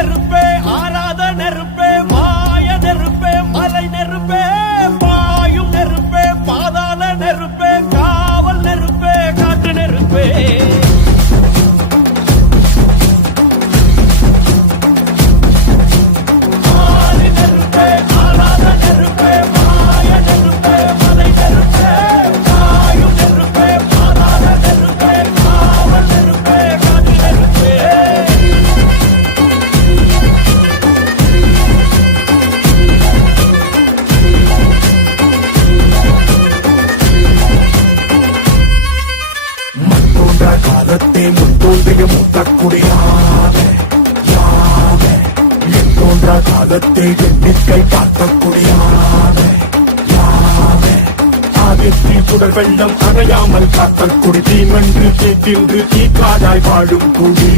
நெருப்பே ஆராத நெருப்பே மாய நெருப்பே மலை நெருப்பே பாயும் நெருப்பே பாதாள நெருப்பே காவல் நெருப்பே காட்டு நெருப்பே காலத்தை முன்தோன்றிய முத்தக்குடியாவே யாவே என் தோன்றா காலத்தை எண்ணிக்கை பார்க்கக்கூடியாவே யாவே ஆதித்தில் சுடர் வெள்ளம் அணையாமல் காத்தல் குடி தீமன்று தீ தின்று தீ காடாய் வாழும் குடி